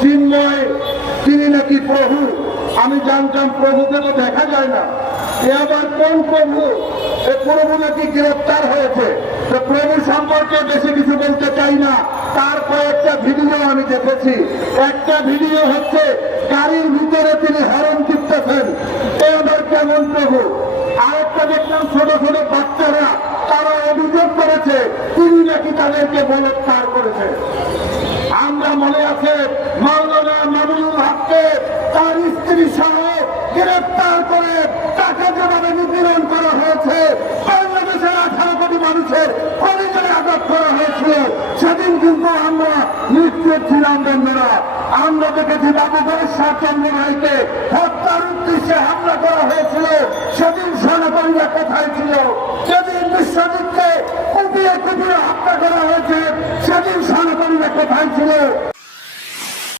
চিন্ময় তিনি নাকি প্রভু। আমি জানতাম প্রভুকে তো দেখা যায় না, এ আবার কোন প্রভু? এ প্রভু নাকি গ্রেপ্তার হয়েছে। তো প্রভু সম্পর্কে বেশি কিছু বলতে চাই না। তার কয়েকটা ভিডিও আমি দেখেছি। একটা ভিডিও হচ্ছে গাড়ির ভিতরে তিনি হরণ টিপতেছেন, এ আবার কেমন প্রভু? আরেকটা দেখলাম ছোট ছোট বাচ্চারা, তারা অভিযোগ করেছে তিনি নাকি তাদেরকে বলৎকার করেছে। আমরা মনে আছে মাওলানা মামুনুল হককে তার স্ত্রী সহ গ্রেপ্তার করে তাকে যেভাবে নিপীড়ন করা হয়েছে, বাংলাদেশের 18 কোটি মানুষের পরিচয় আঘাত করা হয়েছিল, সেদিন কিন্তু আমরা নিশ্চিত ছিলাম বন্ধুরা। আমরা দেখেছি বাবু বৈশাখ চন্দ্র রায়কে হত্যার উদ্দেশ্যে হামলা করা হয়েছিল, সেদিন সেনাবাহিনীরা কোথায় ছিল? যেদিন বিশ্বজিৎকে কুপিয়ে কুপিয়ে হত্যা করা হয়েছে, সেদিন সেনাবাহিনীরা কোথায় ছিল?